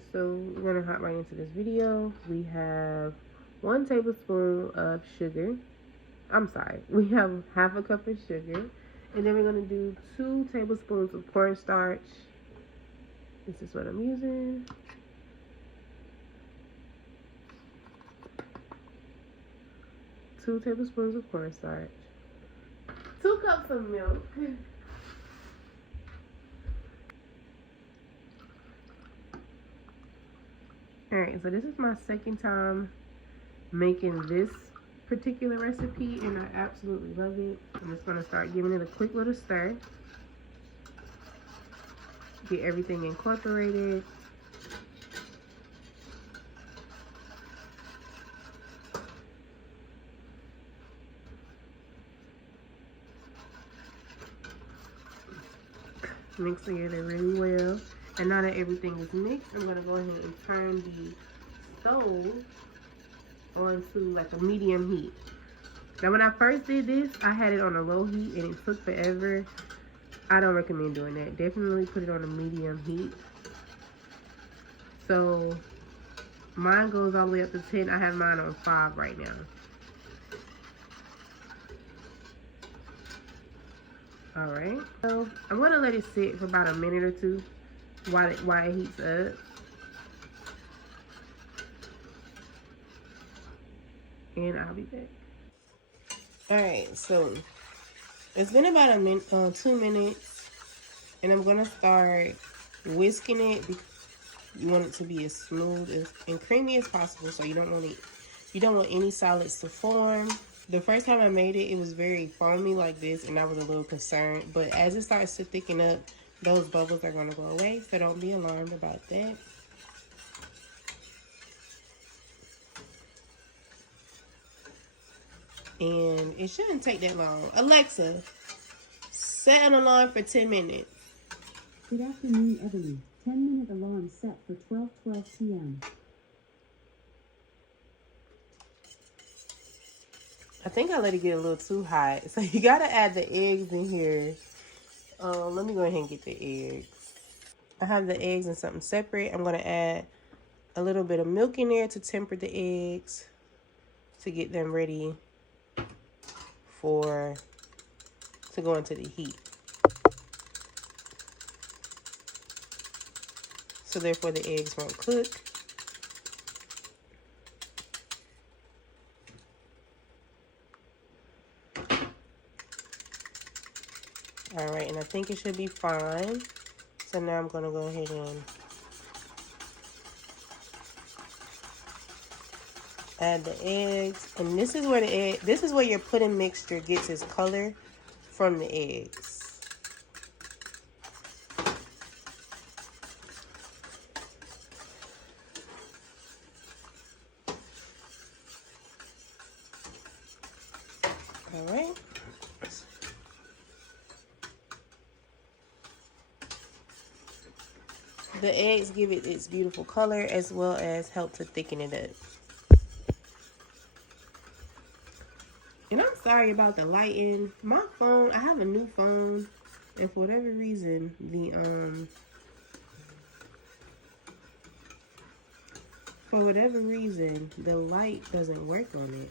Alright, so we're gonna hop right into this video. We have 1 tablespoon of sugar. I'm sorry, we have half a cup of sugar. And then we're gonna do 2 tablespoons of cornstarch. This is what I'm using. Two tablespoons of cornstarch. 2 cups of milk. Alright, so this is my second time making this particular recipe, and I absolutely love it. I'm just gonna start giving it a quick little stir. Get everything incorporated. Mix together really well. And now that everything is mixed, I'm gonna go ahead and turn the stove onto like a medium heat. Now when I first did this, I had it on a low heat and it took forever. I don't recommend doing that. Definitely put it on a medium heat. So mine goes all the way up to 10. I have mine on 5 right now. Alright, so I'm gonna let it sit for about a minute or two while it heats up. And I'll be back. Alright, so it's been about 2 minutes, and I'm gonna start whisking it. You want it to be as smooth and creamy as possible, so you don't want any solids to form. The first time I made it, it was very foamy like this, and I was a little concerned. But as it starts to thicken up, those bubbles are gonna go away, so don't be alarmed about that. And it shouldn't take that long. Alexa, set an alarm for 10 minutes. Good afternoon, Evelyn. 10-minute alarm set for 12:12 p.m. I think I let it get a little too hot. So you gotta add the eggs in here. Let me go ahead and get the eggs. I have the eggs in something separate. I'm gonna add a little bit of milk in there to temper the eggs, to get them ready to go into the heat. So therefore the eggs won't cook. All right, and I think it should be fine. So now I'm gonna go ahead and add the eggs. And this is where your pudding mixture gets its color from the eggs. All right. The eggs give it its beautiful color as well as help to thicken it up. And I'm sorry about the lighting. My phone, I have a new phone, and for whatever reason, the light doesn't work on it.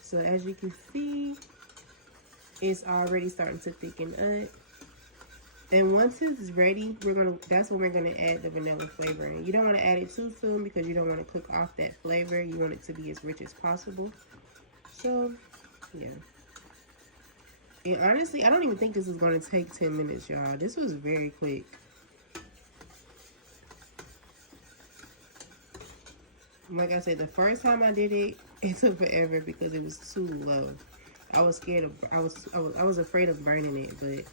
So as you can see, it's already starting to thicken up. And once it's ready, that's when we're gonna add the vanilla flavoring. You don't want to add it too soon because you don't want to cook off that flavor. You want it to be as rich as possible. So, yeah. And honestly, I don't even think this is gonna take 10 minutes, y'all. This was very quick. Like I said, the first time I did it, it took forever because it was too low. I was scared of, I was afraid of burning it, but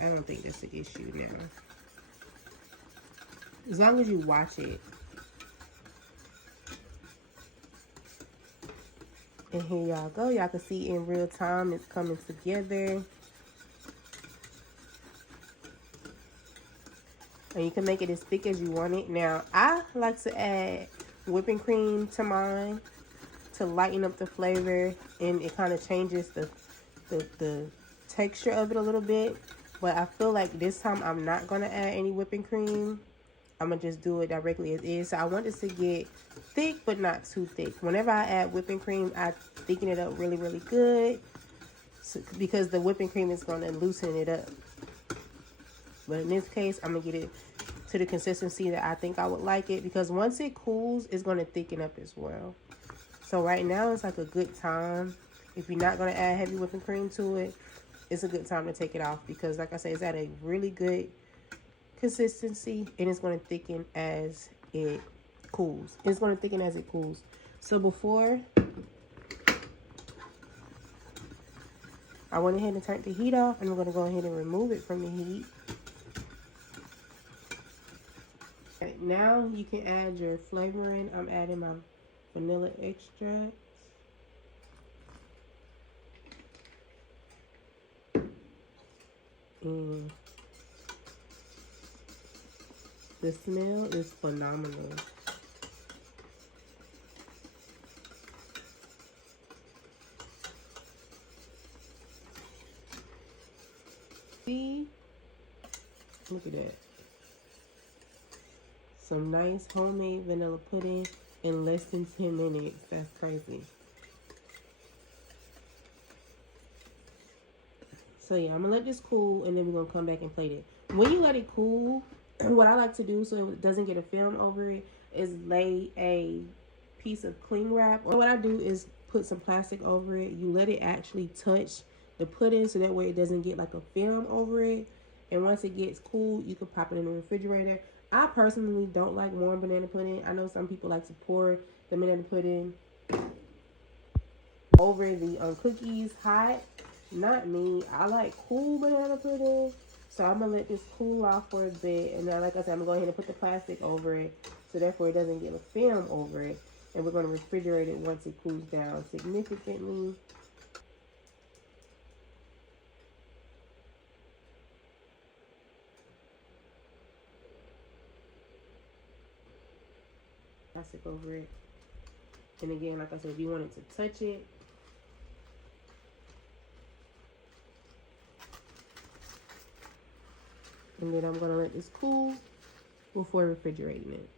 I don't think that's the issue now. As long as you watch it. And here y'all go. Y'all can see in real time it's coming together. And you can make it as thick as you want it. Now, I like to add whipping cream to mine to lighten up the flavor, and it kind of changes the texture of it a little bit. But I feel like this time I'm not going to add any whipping cream. I'm going to just do it directly as is. So I want this to get thick, but not too thick. Whenever I add whipping cream, I thicken it up really, really good. So, because the whipping cream is going to loosen it up. But in this case, I'm going to get it to the consistency that I think I would like it. Because once it cools, it's going to thicken up as well. So right now, it's like a good time. If you're not going to add heavy whipping cream to it, it's a good time to take it off. Because like I said, it's at a really good consistency. And it's going to thicken as it cools. It's going to thicken as it cools. So before I went ahead and turned the heat off, and I'm going to go ahead and remove it from the heat. Right, now you can add your flavoring. I'm adding my vanilla extract. And the smell is phenomenal. See? Look at that. Some nice homemade vanilla pudding in less than 10 minutes. That's crazy. So yeah, I'm gonna let this cool, and then we're gonna come back and plate it. When you let it cool, what I like to do so it doesn't get a film over it is lay a piece of cling wrap. Or what I do is put some plastic over it. You let it actually touch the pudding so that way it doesn't get like a film over it. And once it gets cool, you can pop it in the refrigerator. I personally don't like warm banana pudding. I know some people like to pour the banana pudding over the cookies hot. Not me. I like cool banana pudding. So I'm going to let this cool off for a bit. And now, like I said, I'm going to go ahead and put the plastic over it. So therefore it doesn't get a film over it. And we're going to refrigerate it once it cools down significantly. Plastic over it. And again, like I said, if you wanted to touch it, and then I'm going to let this cool before refrigerating it.